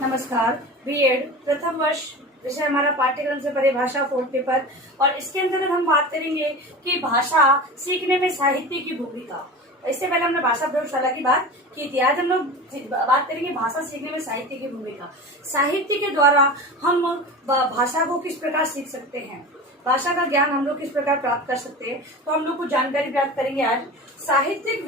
नमस्कार। बीएड प्रथम वर्ष विषय हमारा पाठ्यक्रम से परिभाषा फोर्थ पेपर, और इसके अंतर्गत हम बात करेंगे कि भाषा सीखने में साहित्य की भूमिका। इससे पहले हमने भाषा प्रयोगशाला की बात की थी। आज हम लोग बात करेंगे भाषा सीखने में साहित्य की भूमिका। साहित्य के द्वारा हम भाषा को किस प्रकार सीख सकते हैं, भाषा का ज्ञान हम लोग किस प्रकार प्राप्त कर सकते हैं, तो हम लोग कुछ जानकारी प्राप्त करेंगे आज। साहित्यिक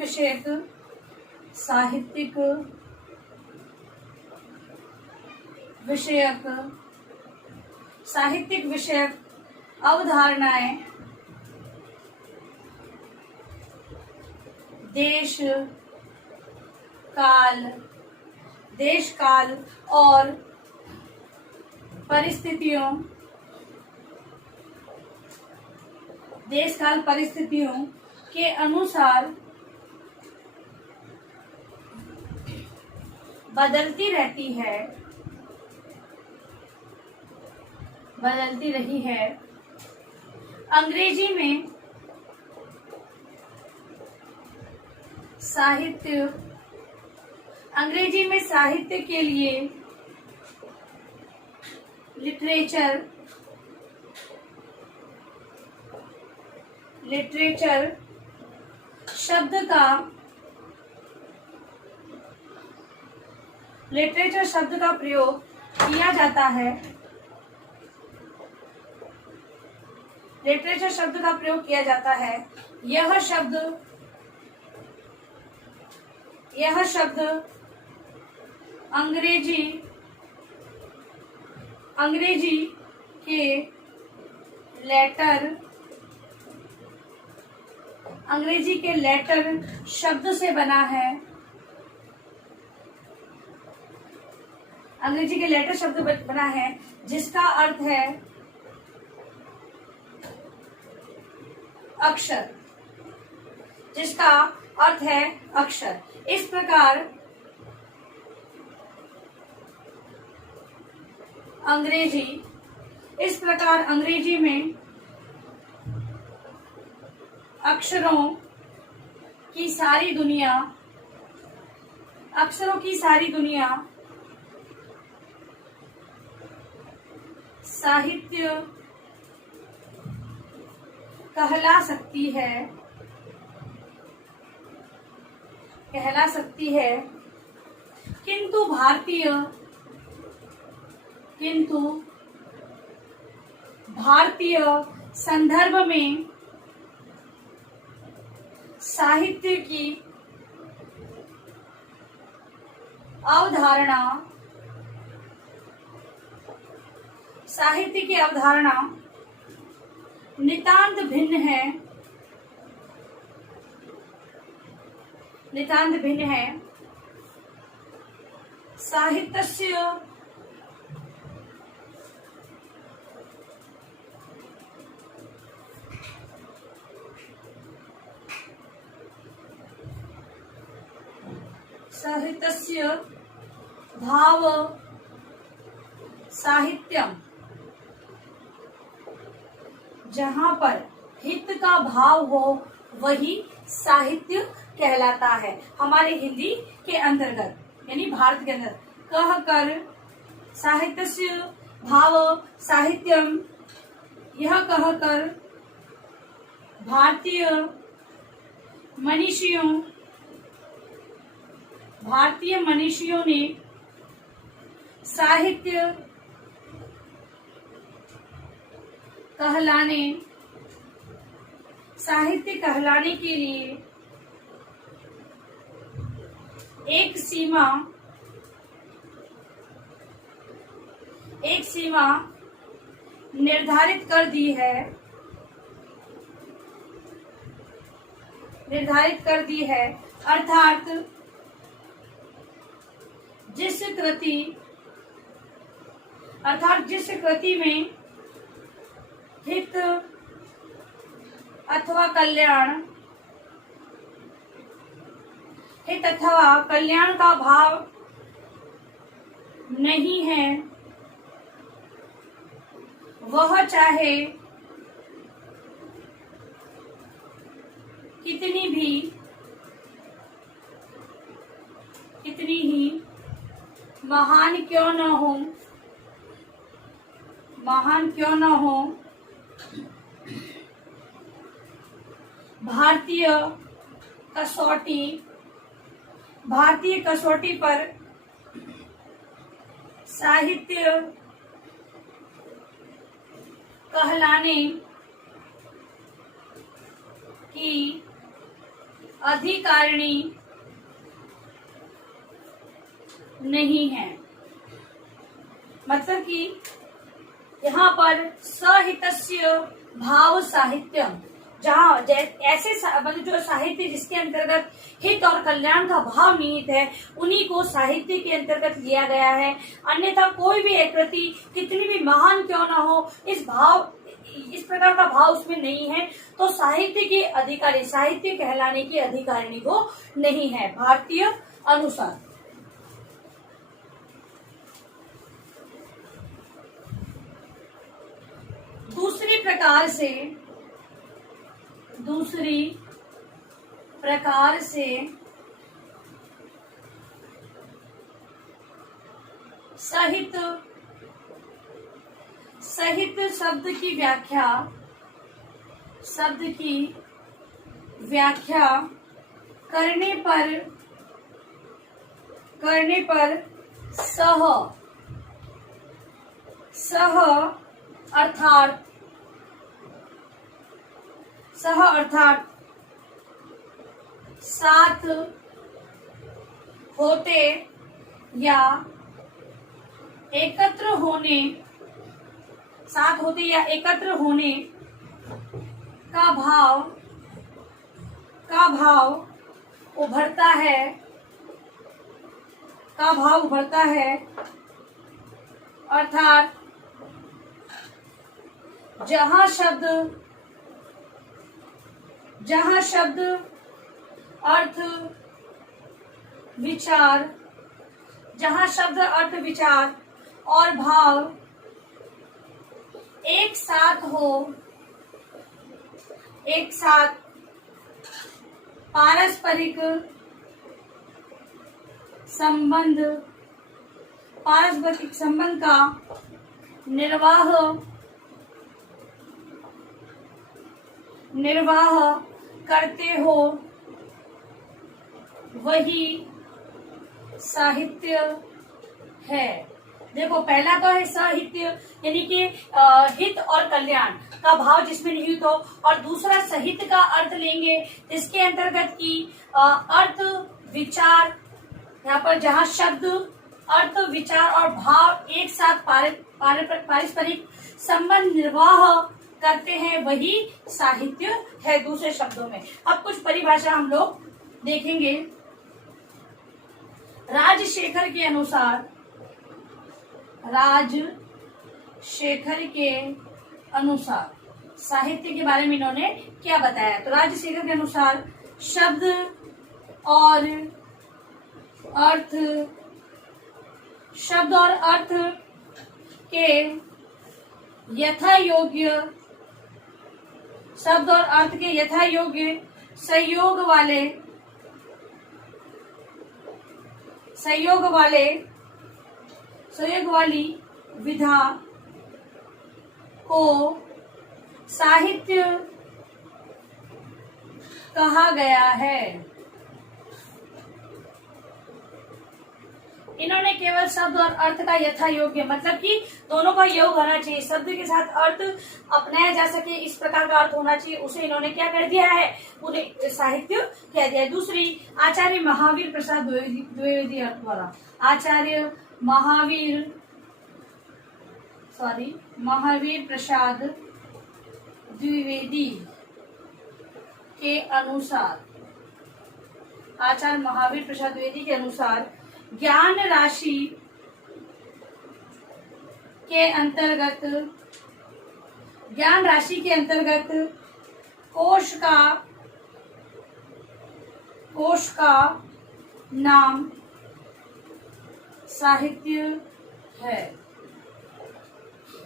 विषयक अवधारणाएं देश काल और परिस्थितियों के अनुसार बदलती रही है। अंग्रेजी में साहित्य के लिए लिटरेचर शब्द का प्रयोग किया जाता है। यह शब्द अंग्रेजी के लेटर शब्द से बना है। जिसका अर्थ है अक्षर। इस प्रकार अंग्रेजी में अक्षरों की सारी दुनिया साहित्य कहला सकती है। किंतु भारतीय संदर्भ में साहित्य की अवधारणा नितांत भिन्न है। साहित्यस्य भाव साहित्यम। जहाँ पर हित का भाव हो वही साहित्य कहलाता है। हमारे हिंदी के अंतर्गत यानी भारत के अंदर कह कर साहित्यस्य भाव साहित्यम, यह कहकर भारतीय मनीषियों ने साहित्य कहलाने के लिए एक सीमा निर्धारित कर दी है। अर्थात जिस कृति में हित अथवा कल्याण का भाव नहीं है, वह चाहे कितनी ही महान क्यों न हो, महान क्यों न हो, भारतीय कसौटी पर साहित्य कहलाने की अधिकारिणी नहीं है। मतलब कि यहाँ पर सहितस्य भाव साहित्यम, जहाँ ऐसे मतलब जो साहित्य जिसके अंतर्गत हित और कल्याण का भाव निहित है, उन्हीं को साहित्य के अंतर्गत लिया गया है। अन्यथा कोई भी एक कृति कितनी भी महान क्यों ना हो, इस प्रकार का भाव उसमें नहीं है, तो साहित्य के अधिकारी, साहित्य कहलाने की अधिकारिणी वो नहीं है भारतीय अनुसार। दूसरी प्रकार से सहित शब्द की व्याख्या करने पर सह अर्थात साथ होते या एकत्र होने का भाव उभरता है, अर्थात जहाँ शब्द अर्थ विचार और भाव एक साथ पारस्परिक संबंध का निर्वाह करते हो, वही साहित्य है। देखो, पहला तो है साहित्य, यानी कि हित और कल्याण का भाव जिसमें निहित हो, और दूसरा साहित्य का अर्थ लेंगे इसके अंतर्गत की अर्थ विचार, यहाँ पर जहाँ शब्द अर्थ विचार और भाव एक साथ पारस्परिक संबंध निर्वाह करते हैं, वही साहित्य है दूसरे शब्दों में। अब कुछ परिभाषा हम लोग देखेंगे। राजशेखर के अनुसार साहित्य के बारे में इन्होंने क्या बताया, तो राजशेखर के अनुसार शब्द और अर्थ के यथा योग्य सहयोग वाली विधा को साहित्य कहा गया है। इन्होंने केवल शब्द और अर्थ का यथा योग्य, मतलब कि दोनों का योग होना चाहिए, शब्द के साथ अर्थ अपनाया जा सके, इस प्रकार का अर्थ होना चाहिए, उसे इन्होंने क्या कर दिया है, पूरे साहित्य कह दिया है। दूसरी, आचार्य महावीर प्रसाद द्विवेदी द्वारा, आचार्य महावीर प्रसाद द्विवेदी के अनुसार, आचार्य महावीर प्रसाद द्विवेदी के अनुसार ज्ञान राशि के अंतर्गत कोश का नाम साहित्य है।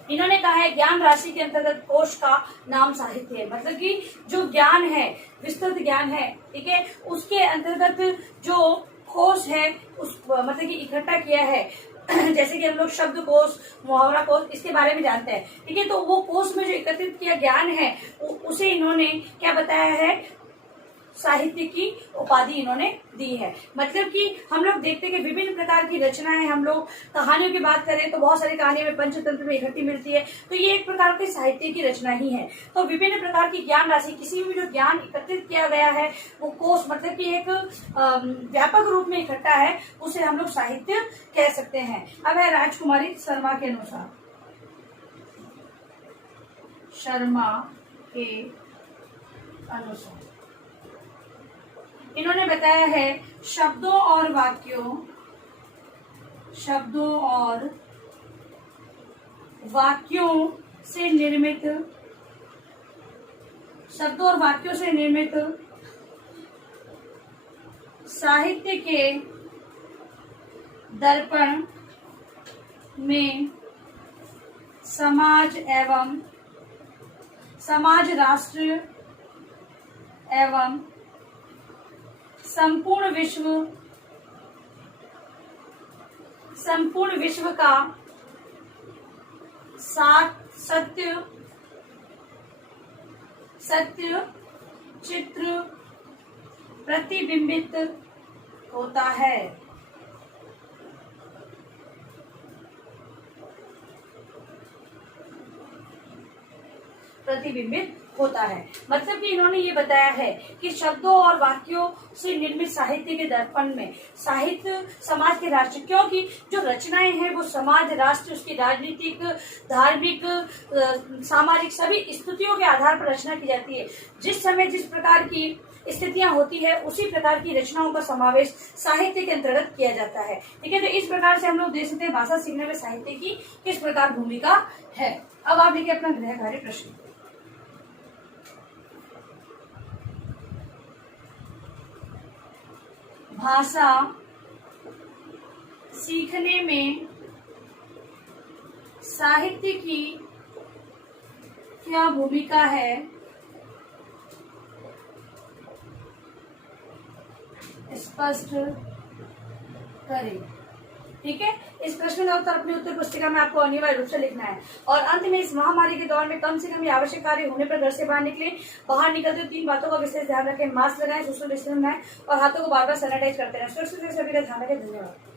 इन्होंने कहा है ज्ञान राशि के अंतर्गत कोश का नाम साहित्य है, मतलब कि जो ज्ञान है, विस्तृत ज्ञान है, ठीक है, उसके अंतर्गत जो कोश है, उस मतलब कि इकट्ठा किया है, जैसे कि हम लोग शब्दकोश, मुहावरा कोश, इसके बारे में जानते हैं। ठीक है, तो वो कोश में जो एकत्रित किया ज्ञान है उसे इन्होंने क्या बताया है, साहित्य की उपाधि इन्होंने दी है। मतलब कि हम लोग देखते हैं कि विभिन्न प्रकार की रचनाएं, हम लोग कहानियों की बात करें तो बहुत सारी कहानियां में पंचतंत्र में इकट्ठी मिलती है, तो ये एक प्रकार की साहित्य की रचना ही है। तो विभिन्न प्रकार की ज्ञान राशि, किसी भी जो ज्ञान एकत्रित किया गया है वो कोश, मतलब कि एक व्यापक रूप में इकट्ठा है, उसे हम लोग साहित्य कह सकते हैं। अब है राजकुमारी शर्मा के अनुसार, इन्होंने बताया है शब्दों और वाक्यों से निर्मित साहित्य के दर्पण में समाज राष्ट्र एवं संपूर्ण विश्व का सत्य चित्र प्रतिबिंबित होता है। मतलब कि इन्होंने ये बताया है कि शब्दों और वाक्यों से निर्मित साहित्य के दर्पण में साहित्य समाज के राष्ट्र, क्योंकि जो रचनाएं हैं वो समाज राष्ट्र, उसकी राजनीतिक, धार्मिक, सामाजिक सभी स्थितियों के आधार पर रचना की जाती है। जिस समय जिस प्रकार की स्थितियां होती है उसी प्रकार की रचनाओं का समावेश साहित्य के अंतर्गत किया जाता है। ठीक है, तो इस प्रकार से हम लोग देख सकते हैं भाषा सीखने में साहित्य की किस प्रकार भूमिका है। अब आप देखिए अपना गृह कार्य प्रश्न। भाषा सीखने में साहित्य की क्या भूमिका है, स्पष्ट करें। ठीक है, इस प्रश्न का उत्तर अपनी उत्तर पुस्तिका में आपको अनिवार्य रूप से लिखना है। और अंत में इस महामारी के दौर में कम से कम ये आवश्यक कार्य होने पर घर से बाहर निकले। बाहर निकलते 3 बातों का विशेष ध्यान रखें, मास्क लगाएं, सोशल डिस्टेंस बनाएं और हाथों को बार बार सैनिटाइज करते रहें। सुरक्षित सभी का ध्यान रखें। धन्यवाद।